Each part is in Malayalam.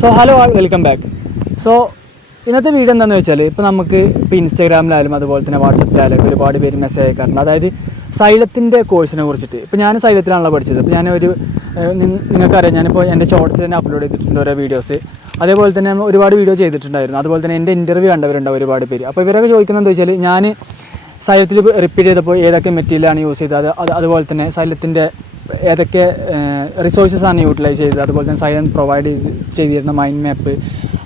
സോ ഹലോ ആൾ വെൽക്കം ബാക്ക്. സോ ഇന്നത്തെ വീഡിയോ എന്താണെന്ന് വെച്ചാൽ ഇപ്പോൾ നമുക്ക് ഇപ്പോൾ ഇൻസ്റ്റാഗ്രാമിലായാലും അതുപോലെ തന്നെ വാട്സപ്പിലായാലും ഒരുപാട് പേര് മെസ്സേജ് അയക്കാറുണ്ട്. അതായത് സൈലത്തിൻ്റെ കോഴ്സിനെ കുറിച്ചിട്ട്. ഇപ്പോൾ ഞാൻ സൈലത്തിലാണല്ലോ പഠിച്ചത്. അപ്പോൾ ഞാനൊരു നിങ്ങൾക്കറിയാം, ഞാനിപ്പോൾ എൻ്റെ ഷോർട്സ് തന്നെ അപ്ലോഡ് ചെയ്തിട്ടുണ്ട് ഓരോ വീഡിയോസ്. അതേപോലെ തന്നെ ഒരുപാട് വീഡിയോ ചെയ്തിട്ടുണ്ടായിരുന്നു. അതുപോലെ തന്നെ എൻ്റെ ഇൻ്റർവ്യൂ കണ്ടവരുണ്ടാവും ഒരുപാട് പേര്. അപ്പോൾ ഇവരൊക്കെ ചോദിക്കുന്നത് എന്താ വെച്ചാൽ, ഞാൻ സൈലത്തിൽ റിപ്പീറ്റ് ചെയ്തപ്പോൾ ഏതൊക്കെ മെറ്റീരിയലാണ് യൂസ് ചെയ്തത്, അതുപോലെ തന്നെ സൈലത്തിൻ്റെ ഏതൊക്കെ റിസോഴ്സസാണ് യൂട്ടിലൈസ് ചെയ്തത്, അതുപോലെ തന്നെ സൈലം പ്രൊവൈഡ് ചെയ്തിരുന്ന മൈൻഡ് മാപ്പ്,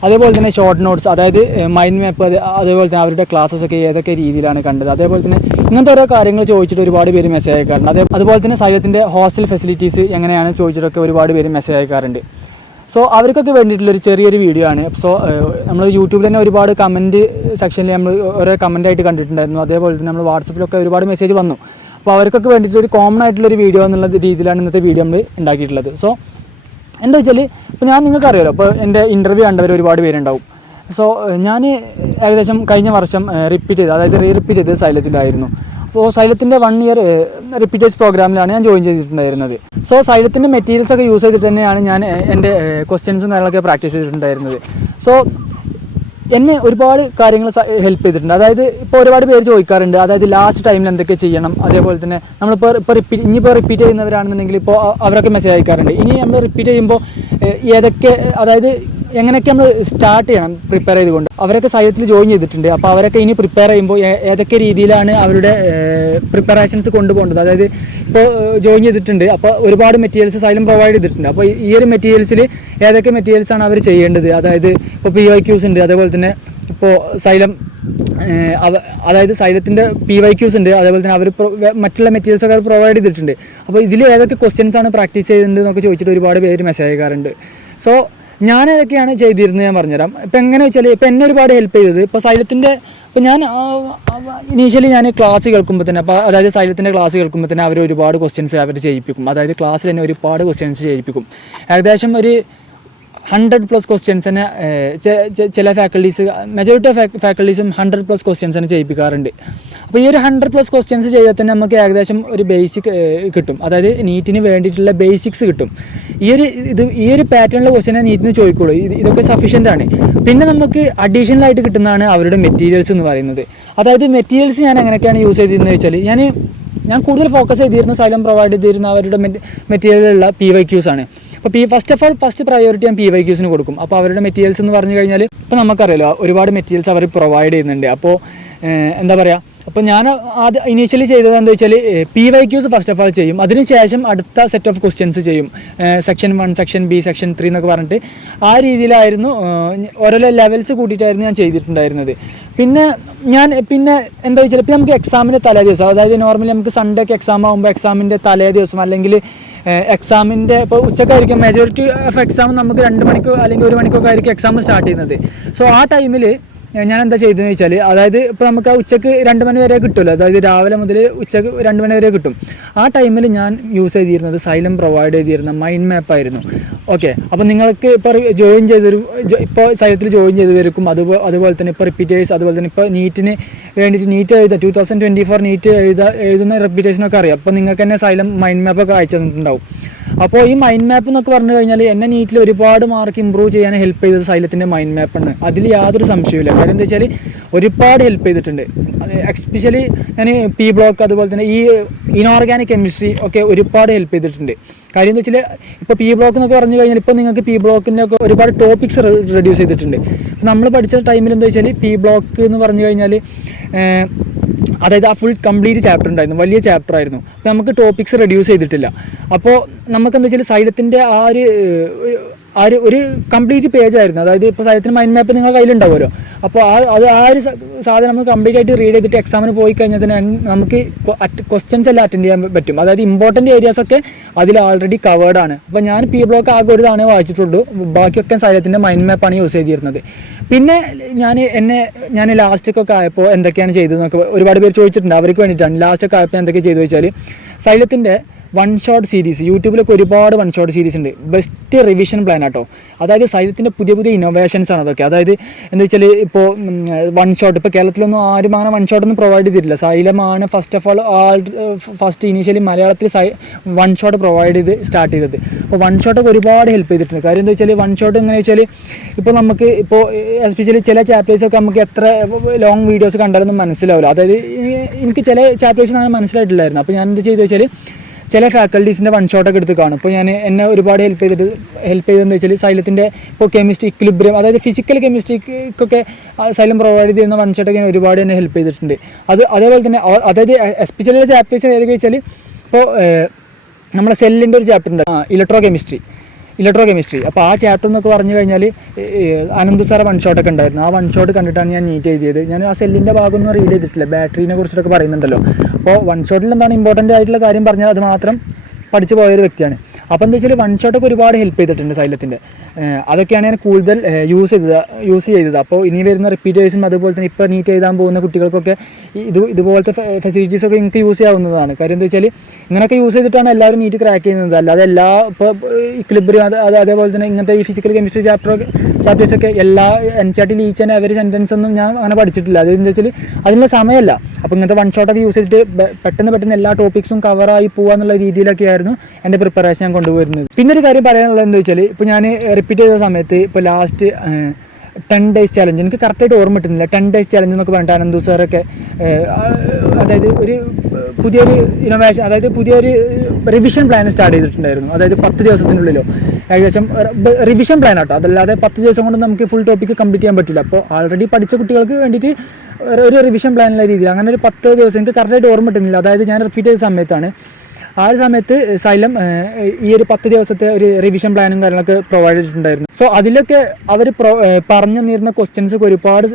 അതേപോലെ തന്നെ ഷോർട്ട് നോട്ട്സ്, അതായത് മൈൻഡ് മാപ്പ്, അതേപോലെ തന്നെ അവരുടെ ക്ലാസ്സസൊക്കെ ഏതൊക്കെ രീതിയിലാണ് കണ്ടത്, അതേപോലെ തന്നെ ഇങ്ങനത്തെ ഓരോ കാര്യങ്ങൾ ചോദിച്ചിട്ട് ഒരുപാട് പേര് മെസ്സേജ് അയക്കാറുണ്ട്. അതുപോലെ തന്നെ സൈലത്തിൻ്റെ ഹോസ്റ്റൽ ഫെസിലിറ്റീസ് എങ്ങനെയാണ് ചോദിച്ചിട്ടൊക്കെ ഒരുപാട് പേര് മെസ്സേജ് അയക്കാറുണ്ട്. സോ അവർക്കൊക്കെ വേണ്ടിയിട്ടുള്ളൊരു ചെറിയൊരു വീഡിയോ ആണ്. സോ നമ്മൾ യൂട്യൂബിൽ തന്നെ ഒരുപാട് കമൻറ്റ് സെക്ഷനിൽ നമ്മൾ ഓരോ കമൻറ്റായിട്ട് കണ്ടിട്ടുണ്ടായിരുന്നു. അതേപോലെ തന്നെ നമ്മൾ വാട്സപ്പിലൊക്കെ ഒരുപാട് മെസ്സേജ് വന്നു. അപ്പോൾ അവർക്കൊക്കെ വേണ്ടിയിട്ട് ഒരു കോമൺ ആയിട്ടുള്ളൊരു വീഡിയോ എന്നുള്ള രീതിയിലാണ് ഇന്നത്തെ വീഡിയോ നമ്മൾ ഉണ്ടാക്കിയിട്ടുള്ളത്. സോ എന്താ വെച്ചാൽ, ഇപ്പോൾ ഞാൻ നിങ്ങൾക്കറിയാമല്ലോ, അപ്പോൾ എൻ്റെ ഇൻ്റർവ്യൂ കണ്ടവർ ഒരുപാട് പേരുണ്ടാവും. സോ ഞാൻ ഏകദേശം കഴിഞ്ഞ വർഷം റിപ്പീറ്റ് ചെയ്തത് സൈലത്തിലായിരുന്നു. അപ്പോൾ സൈലത്തിൻ്റെ 1 ഇയർ റിപ്പീറ്റേഴ്സ് പ്രോഗ്രാമിലാണ് ഞാൻ ജോയിൻ ചെയ്തിട്ടുണ്ടായിരുന്നത്. സോ സൈലത്തിൻ്റെ മെറ്റീരിയൽസ് ഒക്കെ യൂസ് ചെയ്തിട്ട് തന്നെയാണ് ഞാൻ എൻ്റെ ക്വസ്റ്റ്യൻസും കാര്യങ്ങളൊക്കെ പ്രാക്ടീസ് ചെയ്തിട്ടുണ്ടായിരുന്നത്. സോ എന്നെ ഒരുപാട് കാര്യങ്ങൾ ഹെൽപ്പ് ചെയ്തിട്ടുണ്ട്. അതായത് ഇപ്പോൾ ഒരുപാട് പേര് ചോദിക്കാറുണ്ട്, അതായത് ലാസ്റ്റ് ടൈമിൽ എന്തൊക്കെ ചെയ്യണം, അതേപോലെ തന്നെ നമ്മളിപ്പോൾ ഇനിയിപ്പോൾ റിപ്പീറ്റ് ചെയ്യുന്നവരാണെന്നുണ്ടെങ്കിൽ ഇപ്പോൾ അവരൊക്കെ മെസ്സേജ് അയക്കാറുണ്ട്. ഇനി നമ്മൾ റിപ്പീറ്റ് ചെയ്യുമ്പോൾ ഏതൊക്കെ, അതായത് എങ്ങനെയൊക്കെ നമ്മൾ സ്റ്റാർട്ട് ചെയ്യണം പ്രിപ്പയർ ചെയ്തുകൊണ്ട്. അവരൊക്കെ സൈലത്തിൽ ജോയിൻ ചെയ്തിട്ടുണ്ട്. അപ്പോൾ അവരൊക്കെ ഇനി പ്രിപ്പയർ ചെയ്യുമ്പോൾ ഏതൊക്കെ രീതിയിലാണ് അവരുടെ പ്രിപ്പറേഷൻസ് കൊണ്ടുപോകേണ്ടത്. അതായത് ഇപ്പോൾ ജോയിൻ ചെയ്തിട്ടുണ്ട്, അപ്പോൾ ഒരുപാട് മെറ്റീരിയൽസ് സൈലം പ്രൊവൈഡ് ചെയ്തിട്ടുണ്ട്. അപ്പോൾ ഈ ഒരു മെറ്റീരിയൽസിൽ ഏതൊക്കെ മെറ്റീരിയൽസാണ് അവർ ചെയ്യേണ്ടത്, അതായത് ഇപ്പോൾ PYQs ഉണ്ട്, അതേപോലെ തന്നെ ഇപ്പോൾ സൈലം അതായത് സൈലത്തിൻ്റെ PYQs ഉണ്ട്, അതേപോലെ തന്നെ അവർ മറ്റുള്ള മെറ്റീരിയൽസൊക്കെ അവർ പ്രൊവൈഡ് ചെയ്തിട്ടുണ്ട്. അപ്പോൾ ഇതിൽ ഏതൊക്കെ ക്വസ്റ്റ്യൻസാണ് പ്രാക്ടീസ് ചെയ്യുന്നത് എന്നൊക്കെ ചോദിച്ചിട്ട് ഒരുപാട് പേര് മെസ്സേജ് അയക്കാറുണ്ട്. സോ ഞാൻ ഏതൊക്കെയാണ് ചെയ്തിരുന്നത് ഞാൻ പറഞ്ഞുതരാം. ഇപ്പോൾ എങ്ങനെ വെച്ചാൽ, ഇപ്പോൾ എന്നെ ഒരുപാട് ഹെൽപ്പ് ചെയ്തത് ഇപ്പോൾ സൈലത്തിൻ്റെ, ഇപ്പോൾ ഞാൻ ഇനീഷ്യലി ഞാൻ ക്ലാസ് കേൾക്കുമ്പോൾ തന്നെ, അപ്പോൾ അതായത് സൈലത്തിൻ്റെ ക്ലാസ് കേൾക്കുമ്പോൾ തന്നെ അവർ ഒരുപാട് ക്വസ്റ്റ്യൻസ് അവർ ചെയ്യിപ്പിക്കും. അതായത് ക്ലാസ്സിൽ തന്നെ ഒരുപാട് ക്വസ്റ്റ്യൻസ് ചെയ്യിപ്പിക്കും. ഏകദേശം ഒരു 100+ ക്വസ്റ്റ്യൻസ് തന്നെ ചില ഫാക്കൽറ്റീസ്, മെജോറിറ്റി ഓഫ് ഫാക്കൽറ്റീസും 100+ ക്വസ്റ്റ്യൻസ് തന്നെ ചെയ്യിപ്പിക്കാറുണ്ട്. അപ്പോൾ ഈ ഒരു 100+ ക്വസ്റ്റ്യൻസ് ചെയ്താൽ തന്നെ നമുക്ക് ഏകദേശം ഒരു ബേസിക് കിട്ടും. അതായത് നീറ്റിന് വേണ്ടിയിട്ടുള്ള ബേസിക്സ് കിട്ടും. ഈ ഒരു പാറ്റേണിലെ ക്വസ്റ്റ്യനെ നീറ്റിന് ചോദിക്കുള്ളൂ. ഇതൊക്കെ സഫീഷ്യൻ്റ് ആണ്. പിന്നെ നമുക്ക് അഡീഷണലായിട്ട് കിട്ടുന്നതാണ് അവരുടെ മെറ്റീരിയൽസ് എന്ന് പറയുന്നത്. അതായത് മെറ്റീരിയൽസ് ഞാൻ എങ്ങനെയൊക്കെയാണ് യൂസ് ചെയ്തിരുന്നത് വെച്ചാൽ, ഞാൻ കൂടുതൽ ഫോക്കസ് ചെയ്തിരുന്ന സൈലം പ്രൊവൈഡ് ചെയ്തിരുന്ന അവരുടെ മെറ്റീരിയലുള്ള PYQs ആണ്. അപ്പോൾ ഫസ്റ്റ് പ്രയോറിറ്റി ഞാൻ PYQsന് കൊടുക്കും. അപ്പോൾ അവരുടെ മെറ്റീരിയൽസ് എന്ന് പറഞ്ഞു കഴിഞ്ഞാൽ, ഇപ്പോൾ നമുക്കറിയാലോ ഒരുപാട് മെറ്റീരിയൽസ് അവർ പ്രൊവൈഡ് ചെയ്യുന്നുണ്ട്. അപ്പോൾ എന്താ പറയുക, അപ്പോൾ ഞാൻ ഇനീഷ്യലി ചെയ്തത് എന്താ വെച്ചാൽ, PYQs ഫസ്റ്റ് ഓഫ് ഓൾ ചെയ്യും. അതിനുശേഷം അടുത്ത സെറ്റ് ഓഫ് ക്വസ്റ്റ്യൻസ് ചെയ്യും. സെക്ഷൻ 1, സെക്ഷൻ B, സെക്ഷൻ 3 എന്നൊക്കെ പറഞ്ഞിട്ട് ആ രീതിയിലായിരുന്നു ഓരോ ലെവൽസ് കൂട്ടിയിട്ടായിരുന്നു ഞാൻ ചെയ്തിട്ടുണ്ടായിരുന്നത്. പിന്നെ എന്താ വെച്ചാൽ, ഇപ്പോൾ നമുക്ക് എക്സാമിൻ്റെ തലേ ദിവസം, അതായത് നോർമലി നമുക്ക് സൺഡേ ഒക്കെ എക്സാം ആകുമ്പോൾ എക്സാമിൻ്റെ തലേ ദിവസം അല്ലെങ്കിൽ എക്സാമിൻ്റെ ഇപ്പോൾ ഉച്ചക്കായിരിക്കും മെജോറിറ്റി ഓഫ് എക്സാം നമുക്ക് 2 മണിക്കോ അല്ലെങ്കിൽ 1 മണിക്കൊക്കെ ആയിരിക്കും എക്സാം സ്റ്റാർട്ട് ചെയ്യുന്നത്. സോ ആ ടൈമിൽ ഞാൻ എന്താ ചെയ്തതെന്ന് വെച്ചാൽ, അതായത് ഇപ്പോൾ നമുക്ക് ഉച്ചക്ക് 2 മണി വരെ കിട്ടുമല്ലോ, അതായത് രാവിലെ മുതൽ ഉച്ചക്ക് 2 മണി വരെ കിട്ടും. ആ ടൈമിൽ ഞാൻ യൂസ് ചെയ്തിരുന്നത് സൈലം പ്രൊവൈഡ് ചെയ്തിരുന്ന മൈൻഡ് മാപ്പായിരുന്നു. ഓക്കെ, അപ്പോൾ നിങ്ങൾക്ക് ഇപ്പോൾ സൈലത്തിൽ ജോയിൻ ചെയ്തവർക്കും അതുപോലെ തന്നെ ഇപ്പോൾ റിപ്പീറ്റേഴ്സ്, അതുപോലെ തന്നെ ഇപ്പോൾ നീറ്റിന് വേണ്ടിയിട്ട് നീറ്റ് എഴുതുക 2024 നീറ്റ് എഴുതുന്ന റിപ്പീറ്റേഴ്സിനൊക്കെ അറിയാം. അപ്പോൾ നിങ്ങൾക്ക് തന്നെ സൈലം മൈൻഡ് മാപ്പൊക്കെ അയച്ചു തന്നിട്ടുണ്ടാവും. അപ്പോൾ ഈ മൈൻഡ് മാപ്പ് എന്നൊക്കെ പറഞ്ഞു കഴിഞ്ഞാൽ എന്നെ നീറ്റിൽ ഒരുപാട് മാർക്ക് ഇമ്പ്രൂവ് ചെയ്യാൻ ഹെൽപ്പ് ചെയ്തത് സൈലത്തിൻ്റെ മൈൻഡ് മാപ്പാണ്. അതിൽ യാതൊരു സംശയമില്ല. കാര്യം എന്താ വെച്ചാൽ ഒരുപാട് ഹെൽപ്പ് ചെയ്തിട്ടുണ്ട്. എക്സ്പെഷ്യലി ഞാൻ P ബ്ലോക്ക്, അതുപോലെ തന്നെ ഈ ഇനോർഗാനിക് കെമിസ്ട്രി ഒക്കെ ഒരുപാട് ഹെൽപ്പ് ചെയ്തിട്ടുണ്ട്. കാര്യം എന്താ വെച്ചാൽ, ഇപ്പോൾ P ബ്ലോക്ക് എന്നൊക്കെ പറഞ്ഞു കഴിഞ്ഞാൽ ഇപ്പോൾ നിങ്ങൾക്ക് P ബ്ലോക്കിൻ്റെ ഒക്കെ ഒരുപാട് ടോപ്പിക്സ് റെഡ്യൂസ് ചെയ്തിട്ടുണ്ട്. നമ്മൾ പഠിച്ച ടൈമിൽ എന്താ വെച്ചാൽ, P ബ്ലോക്ക് എന്ന് പറഞ്ഞു കഴിഞ്ഞാൽ അതായത് ആ ഫുൾ കംപ്ലീറ്റ് ചാപ്റ്റർ ഉണ്ടായിരുന്നു, വലിയ ചാപ്റ്റർ ആയിരുന്നു. അപ്പോൾ നമുക്ക് ടോപ്പിക്സ് റെഡ്യൂസ് ചെയ്തിട്ടില്ല. അപ്പോൾ നമുക്കെന്താ വെച്ചാൽ സൈലത്തിൻ്റെ ഒരു കംപ്ലീറ്റ് പേജായിരുന്നു. അതായത് ഇപ്പോൾ സൈലത്തിൻ്റെ മൈൻഡ് മാപ്പ് നിങ്ങളുടെ കയ്യിലുണ്ടാവുമല്ലോ. അപ്പോൾ ആ ഒരു സാധനം നമുക്ക് കംപ്ലീറ്റ് ആയിട്ട് റീഡ് ചെയ്തിട്ട് എക്സാമിന് പോയി കഴിഞ്ഞാൽ തന്നെ നമുക്ക് ക്വസ്റ്റ്യൻസ് എല്ലാം അറ്റൻഡ് ചെയ്യാൻ പറ്റും. അതായത് ഇമ്പോർട്ടൻറ്റ് ഏരിയാസൊക്കെ അതിൽ ആൾറെഡി കവേർഡ് ആണ്. അപ്പോൾ ഞാൻ P ബ്ലോക്ക് ആകെ ഒരു തവണ വായിച്ചിട്ടുള്ളൂ. ബാക്കിയൊക്കെ സൈലത്തിൻ്റെ മൈൻഡ് മാപ്പാണ് യൂസ് ചെയ്തിരുന്നത്. പിന്നെ ഞാൻ ലാസ്റ്റൊക്കെ ആയപ്പോൾ എന്തൊക്കെയാണ് ചെയ്തതെന്നൊക്കെ ഒരുപാട് പേര് ചോദിച്ചിട്ടുണ്ട്. അവർക്ക് വേണ്ടിയിട്ടാണ് ലാസ്റ്റൊക്കെ ആയപ്പോൾ എന്തൊക്കെ ചെയ്തു വെച്ചാൽ, സൈലത്തിൻ്റെ വൺ ഷോട്ട് സീരീസ് യൂട്യൂബിലൊക്കെ ഒരുപാട് വൺ ഷോട്ട് സീരീസ് ഉണ്ട്. ബെസ്റ്റ് റിവിഷൻ പ്ലാൻ ആട്ടോ. അതായത് സൈലത്തിൻ്റെ പുതിയ പുതിയ ഇന്നോവേഷൻസ് ആണ് അതൊക്കെ. അതായത് എന്താ വെച്ചാൽ ഇപ്പോൾ വൺ ഷോട്ട് ഇപ്പോൾ കേരളത്തിലൊന്നും ആരും അങ്ങനെ വൺ ഷോട്ടൊന്നും പ്രൊവൈഡ് ചെയ്തിട്ടില്ല. സൈലമാണ് first of all first initially മലയാളത്തിൽ വൺ ഷോട്ട് പ്രൊവൈഡ് ചെയ്ത് സ്റ്റാർട്ട് ചെയ്തത്. അപ്പോൾ വൺ ഷോട്ടൊക്കെ ഒരുപാട് ഹെൽപ്പ് ചെയ്തിട്ടുണ്ട്. കാര്യം എന്താ വെച്ചാൽ വൺ ഷോട്ട് എങ്ങനെ വെച്ചാൽ ഇപ്പോൾ നമുക്ക് ഇപ്പോൾ എസ്പെഷ്യലി ചില ചാപ്റ്റേഴ്സൊക്കെ നമുക്ക് എത്ര ലോങ് വീഡിയോസ് കണ്ടാലൊന്നും മനസ്സിലാവില്ല. അതായത് എനിക്ക് ചില ചാപ്റ്റേഴ്സ് അങ്ങനെ മനസ്സിലായിട്ടില്ലായിരുന്നു. അപ്പോൾ ഞാൻ എന്ത് ചെയ്തു വെച്ചാൽ ചില ഫാക്കൽറ്റീസിൻ്റെ വൺ ഷോട്ടൊക്കെ എടുത്ത് കാണും. ഇപ്പോൾ എന്നെ ഒരുപാട് ഹെൽപ്പ് ചെയ്തതെന്ന് വെച്ചാൽ സൈലത്തിൻ്റെ ഇപ്പോൾ കെമിസ്ട്രി ഇക്വിലിബ്രിയം, അതായത് ഫിസിക്കൽ കെമിസ്ട്രിക്കൊക്കെ സൈലം പ്രൊവൈഡ് ചെയ്യുന്ന വൺ ഷോട്ടൊക്കെ ഒരുപാട് എന്നെ ഹെൽപ്പ് ചെയ്തിട്ടുണ്ട്. അതേപോലെ തന്നെ അതായത് എസ്പെഷ്യലി ചാപ്റ്റേഴ്സ് ഏതൊക്കെ വെച്ചാൽ ഇപ്പോൾ നമ്മുടെ സെല്ലിൻ്റെ ഒരു ചാപ്റ്റർ ഉണ്ട്, ഇലക്ട്രോ കെമിസ്ട്രി. അപ്പോൾ ആ ചാപ്റ്റർ എന്നൊക്കെ പറഞ്ഞു കഴിഞ്ഞാൽ അനന്ത് സാറെ വൺ ഷോട്ടൊക്കെ ഉണ്ടായിരുന്നു. ആ വൺ ഷോട്ട് കണ്ടിട്ടാണ് ഞാൻ നീറ്റ് എഴുതിയത്. ഞാൻ ആ സെല്ലിൻ്റെ ഭാഗമൊന്നും റീഡ് ചെയ്തിട്ടില്ല, ബാറ്ററീനെ കുറിച്ചിട്ടൊക്കെ പറയുന്നുണ്ടല്ലോ. അപ്പോൾ വൺ ഷോട്ടിൽ എന്താണ് ഇമ്പോർട്ടൻ്റ് ആയിട്ടുള്ള കാര്യം പറഞ്ഞാൽ അത് മാത്രം പഠിച്ചു പോയൊരു വ്യക്തിയാണ്. അപ്പോൾ എന്താ വെച്ചാൽ വൺ ഷോട്ടൊക്കെ ഒരുപാട് ഹെൽപ്പ് ചെയ്തിട്ടുണ്ട് സൈലത്തിൻ്റെ. അതൊക്കെയാണ് ഞാൻ കൂടുതൽ യൂസ് ചെയ്തത്. അപ്പോൾ ഇനി വരുന്ന റിപ്പീറ്റേഴ്സും അതുപോലെ തന്നെ ഇപ്പോൾ നീറ്റ് എഴുതാൻ പോകുന്ന കുട്ടികൾക്കൊക്കെ ഇതുപോലത്തെ ഫെസിലിറ്റീസൊക്കെ നിങ്ങൾക്ക് യൂസ് ചെയ്യാവുന്നതാണ്. കാര്യം എന്താ വെച്ചാൽ ഇങ്ങനെയൊക്കെ യൂസ് ചെയ്തിട്ടാണ് എല്ലാവരും നീറ്റ് ക്രാക്ക് ചെയ്യുന്നത്. അല്ലാതെ ഇപ്പോൾ ഇക്വിലിബ്രിയം അതേപോലെ തന്നെ ഇങ്ങനത്തെ ഈ ഫിസിക്കൽ കെമിസ്ട്രി ചാപ്റ്റേഴ്സൊക്കെ എല്ലാ NCERT each and every sentence ഒന്നും ഞാൻ അങ്ങനെ പഠിച്ചിട്ടില്ല. അതെന്താ വെച്ചാൽ അതിനുള്ള സമയമല്ല. അപ്പോൾ ഇങ്ങനത്തെ വൺ ഷോട്ടൊക്കെ യൂസ് ചെയ്തിട്ട് പെട്ടെന്ന് എല്ലാ ടോപ്പിക്സും കവറായി പോകുക എന്നുള്ള രീതിയിലൊക്കെയായിരുന്നു എൻ്റെ പ്രിപ്പറേഷൻ ഞാൻ കൊണ്ടുവരുന്നത്. പിന്നെ ഒരു കാര്യം പറയാനുള്ളത് എന്താ വെച്ചാൽ ഇപ്പോൾ ഞാൻ റിപ്പീറ്റ് ചെയ്ത സമയത്ത് ഇപ്പോൾ ലാസ്റ്റ് 10 days ചാലഞ്ച് എനിക്ക് കറക്റ്റായിട്ട് ഓർമ്മ കിട്ടുന്നില്ല. 10 days ചാലഞ്ച് എന്നൊക്കെ പറഞ്ഞിട്ട് അനന്തു സാറൊക്കെ അതായത് ഒരു പുതിയൊരു ഇന്നോവേഷൻ, അതായത് പുതിയൊരു റിവിഷൻ പ്ലാൻ സ്റ്റാർട്ട് ചെയ്തിട്ടുണ്ടായിരുന്നു. അതായത് 10 ദിവസത്തിനുള്ളിലോ ഏകദേശം റിവിഷൻ പ്ലാൻ ആട്ടോ. അതല്ലാതെ 10 ദിവസം കൊണ്ട് നമുക്ക് ഫുൾ ടോപ്പിക്ക് കംപ്ലീറ്റ് ചെയ്യാൻ പറ്റില്ല. അപ്പോൾ ആൾറെഡി പഠിച്ച കുട്ടികൾക്ക് വേണ്ടിയിട്ട് ഒരു റിവിഷൻ പ്ലാനുള്ള രീതിയിൽ അങ്ങനെ ഒരു 10 ദിവസം എനിക്ക് കറക്റ്റായിട്ട് ഓർമ്മ കിട്ടുന്നില്ല. അതായത് ഞാൻ റിപ്പീറ്റ് ചെയ്ത സമയത്താണ്. ആ ഒരു സമയത്ത് സൈലം ഈ ഒരു 10 ദിവസത്തെ ഒരു റിവിഷൻ പ്ലാനും കാര്യങ്ങളൊക്കെ പ്രൊവൈഡ് ചെയ്തിട്ടുണ്ടായിരുന്നു. സോ അതിലൊക്കെ അവർ പറഞ്ഞു തന്നിരുന്ന ക്വസ്റ്റ്യൻസ് ഒക്കെ ഒരുപാട്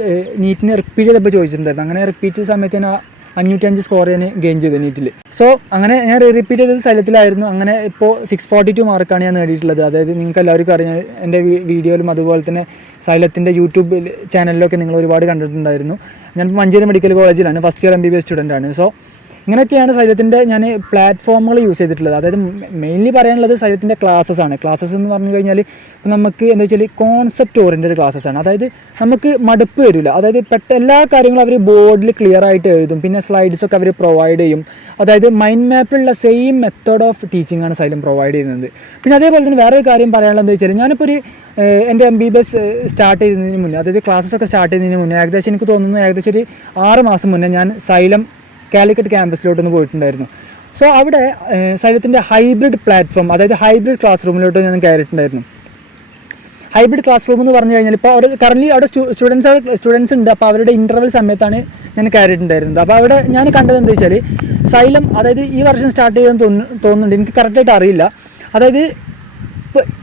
നീറ്റിന് റിപ്പീറ്റ് ചെയ്തപ്പോൾ ചോദിച്ചിട്ടുണ്ടായിരുന്നു. അങ്ങനെ റിപ്പീറ്റ് ചെയ്ത സമയത്ത് ഞാൻ 505 സ്കോർ ഞാൻ ഗെയിൻ ചെയ്തു നീറ്റിൽ. സോ അങ്ങനെ ഞാൻ റിപ്പീറ്റ് ചെയ്തത് സൈലത്തിലായിരുന്നു. അങ്ങനെ ഇപ്പോൾ 642 മാർക്കാണ് ഞാൻ നേടിയിട്ടുള്ളത്. അതായത് നിങ്ങൾക്ക് എല്ലാവർക്കും അറിയാം, എൻ്റെ വീഡിയോയിലും അതുപോലെ തന്നെ സൈലത്തിൻ്റെ യൂട്യൂബ് ചാനലിലൊക്കെ നിങ്ങൾ ഒരുപാട് കണ്ടിട്ടുണ്ടായിരുന്നു. ഞാൻ മഞ്ചേരി മെഡിക്കൽ കോളേജിലാണ്, ഫസ്റ്റ് ഇയർ MBBS സ്റ്റുഡൻ്റ് ആണ്. സോ ഇങ്ങനെയൊക്കെയാണ് സൈലത്തിൻ്റെ ഞാൻ പ്ലാറ്റ്ഫോമുകൾ യൂസ് ചെയ്തിട്ടുള്ളത്. അതായത് മെയിൻലി പറയാനുള്ളത് സൈലത്തിൻ്റെ ക്ലാസ്സസ് ആണ്. ക്ലാസ്സസ് എന്ന് പറഞ്ഞു കഴിഞ്ഞാൽ നമുക്ക് എന്താ വെച്ചാൽ കോൺസെപ്റ്റ് ഓറിയൻറ്റഡ് ക്ലാസ്സസ് ആണ്. അതായത് നമുക്ക് മടുപ്പ് വരില്ല. അതായത് എല്ലാ കാര്യങ്ങളും അവർ ബോർഡിൽ ക്ലിയർ ആയിട്ട് എഴുതും. പിന്നെ സ്ലൈഡ്സൊക്കെ അവർ പ്രൊവൈഡ് ചെയ്യും. അതായത് മൈൻഡ് മാപ്പിലുള്ള സെയിം മെത്തേഡ് ഓഫ് ടീച്ചിങ് ആണ് സൈലം പ്രൊവൈഡ് ചെയ്യുന്നത്. പിന്നെ അതേപോലെ തന്നെ വേറൊരു കാര്യം പറയാനുള്ളത് എന്താ വെച്ചാൽ ഞാനിപ്പോൾ എൻ്റെ MBBS സ്റ്റാർട്ട് ചെയ്യുന്നതിന് മുന്നേ, അതായത് ക്ലാസ്സൊക്കെ സ്റ്റാർട്ട് ചെയ്യുന്നതിന് മുന്നേ ഏകദേശം എനിക്ക് തോന്നുന്നു ഏകദേശം ഒരു 6 മാസം മുന്നേ ഞാൻ സൈലം കാലിക്കറ്റ് ക്യാമ്പസിലോട്ടൊന്ന് പോയിട്ടുണ്ടായിരുന്നു. സോ അവിടെ സൈലത്തിൻ്റെ ഹൈബ്രിഡ് പ്ലാറ്റ്ഫോം, അതായത് ഹൈബ്രിഡ് ക്ലാസ് റൂമിലോട്ട് ഞാൻ കയറിയിട്ടുണ്ടായിരുന്നു. ഹൈബ്രിഡ് ക്ലാസ് റൂം എന്ന് പറഞ്ഞു കഴിഞ്ഞാൽ ഇപ്പോൾ അവിടെ കറൻറ്റ്ലി അവിടെ സ്റ്റുഡൻസ് ഉണ്ട്. അപ്പോൾ അവരുടെ ഇൻ്റർവെൽ സമയത്താണ് ഞാൻ കയറിയിട്ടുണ്ടായിരുന്നത്. അപ്പോൾ അവിടെ ഞാൻ കണ്ടത് എന്താ വെച്ചാൽ സൈലം, അതായത് ഈ വർഷം സ്റ്റാർട്ട് ചെയ്തെന്ന് തോന്നുന്നുണ്ട്, എനിക്ക് കറക്റ്റായിട്ട് അറിയില്ല. അതായത്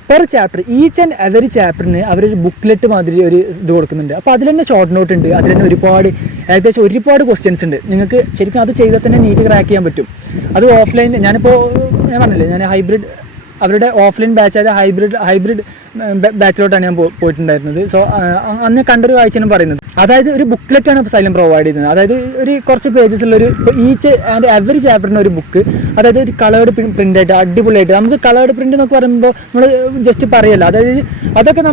per chapter each and every ചാപ്റ്ററിന് അവരൊരു ബുക്ക്ലെറ്റ് മാതിരി ഒരു ഇത് കൊടുക്കുന്നുണ്ട്. അപ്പോൾ അതിൽ തന്നെ ഷോർട്ട് നോട്ട് ഉണ്ട്, അതിൽ തന്നെ ഏകദേശം ഒരുപാട് ക്വസ്റ്റ്യൻസ് ഉണ്ട്. നിങ്ങൾക്ക് ശരിക്കും അത് ചെയ്താൽ തന്നെ നീറ്റ് ക്രാക്ക് ചെയ്യാൻ പറ്റും. അത് ഓഫ്ലൈൻ ഞാൻ പറഞ്ഞില്ലേ, ഞാൻ അവരുടെ ഓഫ്ലൈൻ ബാച്ച്, അതായത് ഹൈബ്രിഡ് ബാച്ചിലോട്ടാണ് ഞാൻ പോയിട്ടുണ്ടായിരുന്നത്. സോ അന്ന് കണ്ടൊരു കാഴ്ചയാണ് പറയുന്നത്. അതായത് ഒരു ബുക്ക്ലെറ്റാണ് സൈലം പ്രൊവൈഡ് ചെയ്യുന്നത്. അതായത് ഒരു കുറച്ച് പേജസ് ഉള്ളൊരു ഈച്ച് ആൻഡ് എവറി ചാപ്റ്ററിന് ഒരു ബുക്ക്, അതായത് ഒരു കളേർഡ് പ്രിൻ്റായിട്ട് അടിപൊളിയായിട്ട്. നമുക്ക് കളേർഡ് പ്രിൻ്റ് എന്നൊക്കെ പറയുമ്പോൾ നമ്മൾ ജസ്റ്റ് പറയല്ല, അതായത് അതൊക്കെ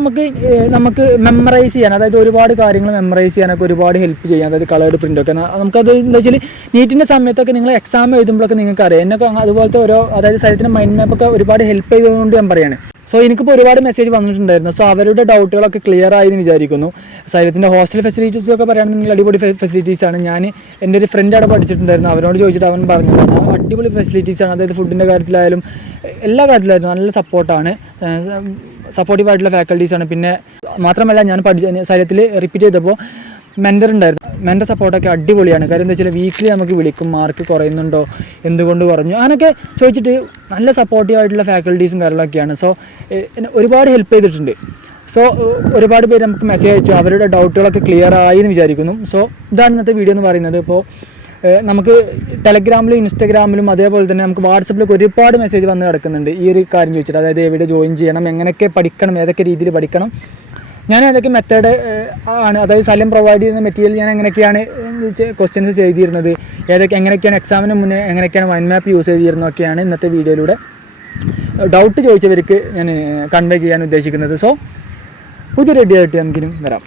നമുക്ക് മെമ്മറൈസ് ചെയ്യാൻ, അതായത് ഒരുപാട് കാര്യങ്ങൾ മെമ്മറൈസ് ചെയ്യാനൊക്കെ ഒരുപാട് ഹെൽപ്പ് ചെയ്യാം. അതായത് കളേർഡ് പ്രിൻ്റൊക്കെ നമുക്കത് എന്താ വെച്ചാൽ നീറ്റിൻ്റെ സമയത്തൊക്കെ നിങ്ങൾ എക്സാം എഴുതുമ്പോഴൊക്കെ നിങ്ങൾക്ക് അറിയാം. എന്നൊക്കെ അതുപോലത്തെ അതായത് സൈലത്തിൻ്റെ മൈൻഡ് മാപ്പൊക്കെ ഒരുപാട് ഹെൽപ്പ് ചെയ്തതുകൊണ്ട് ഞാൻ പറയുകയാണ്. സോ എനിക്കിപ്പോൾ ഒരുപാട് മെസ്സേജ് വന്നിട്ടുണ്ടായിരുന്നു. സോ അവരുടെ ഡൗട്ടുകളൊക്കെ ക്ലിയർ ആയി എന്ന് വിചാരിക്കുന്നു. സൈലത്തിൻ്റെ ഹോസ്റ്റൽ ഫെസിലിറ്റീസൊക്കെ പറയുകയാണെന്നുണ്ടെങ്കിൽ അടിപൊളി ഫെസിലിറ്റീസാണ്. ഞാൻ എൻ്റെ ഒരു ഫ്രണ്ട് അവിടെ പഠിച്ചിട്ടുണ്ടായിരുന്നു, അവനോട് ചോദിച്ചിട്ട് അവൻ പറഞ്ഞതാണ് അടിപൊളി ഫെസിലിറ്റീസാണ്. അതായത് ഫുഡിൻ്റെ കാര്യത്തിലായാലും എല്ലാ കാര്യത്തിലായാലും നല്ല സപ്പോർട്ടീവായിട്ടുള്ള ഫാക്കൽറ്റീസാണ്. പിന്നെ മാത്രമല്ല ഞാൻ സൈലത്തിൽ റിപ്പീറ്റ് ചെയ്തപ്പോൾ മെൻറ്റർ ഉണ്ടായിരുന്നു. മെൻറ്റർ സപ്പോർട്ടൊക്കെ അടിപൊളിയാണ്. കാര്യം എന്താ വെച്ചാൽ വീക്കിലി നമുക്ക് വിളിക്കും, മാർക്ക് കുറയുന്നുണ്ടോ, എന്തുകൊണ്ട് കുറഞ്ഞു, അങ്ങനെയൊക്കെ ചോദിച്ചിട്ട് നല്ല സപ്പോർട്ടീവായിട്ടുള്ള ഫാക്കൽറ്റീസും കാര്യങ്ങളൊക്കെയാണ്. സോ ഒരുപാട് ഹെൽപ്പ് ചെയ്തിട്ടുണ്ട്. സോ ഒരുപാട് പേര് നമുക്ക് മെസ്സേജ് അയച്ചു, അവരുടെ ഡൗട്ടുകളൊക്കെ ക്ലിയർ ആയി എന്ന് വിചാരിക്കുന്നു. സോ ഇതാണ് ഇന്നത്തെ വീഡിയോ എന്ന് പറയുന്നത്. ഇപ്പോൾ നമുക്ക് ടെലഗ്രാമിലും ഇൻസ്റ്റാഗ്രാമിലും അതേപോലെ തന്നെ നമുക്ക് വാട്സപ്പിലൊക്കെ ഒരുപാട് മെസ്സേജ് വന്ന് കിടക്കുന്നുണ്ട് ഈ ഒരു കാര്യം ചോദിച്ചിട്ട്. അതായത് എവിടെ ജോയിൻ ചെയ്യണം, എങ്ങനെയൊക്കെ പഠിക്കണം, ഏതൊക്കെ രീതിയിൽ പഠിക്കണം, ഞാൻ ഏതൊക്കെ മെത്തേഡ് ആണ്, അതായത് സൈലം പ്രൊവൈഡ് ചെയ്യുന്ന മെറ്റീരിയൽ ഞാൻ എങ്ങനെയൊക്കെയാണ് ക്വസ്റ്റ്യൻസ് ചെയ്തിരുന്നത്, എങ്ങനെയൊക്കെയാണ് എക്സാമിന് മുന്നേ എങ്ങനെയൊക്കെയാണ് മൈൻഡ് മാപ്പ് യൂസ് ചെയ്തിരുന്നതൊക്കെയാണ് ഇന്നത്തെ വീഡിയോയിലൂടെ ഡൗട്ട് ചോദിച്ചവർക്ക് ഞാൻ കൺവേ ചെയ്യാൻ ഉദ്ദേശിക്കുന്നത്. സോ പുതിയ റെഡി ആയിട്ട് നമുക്കിനും വരാം.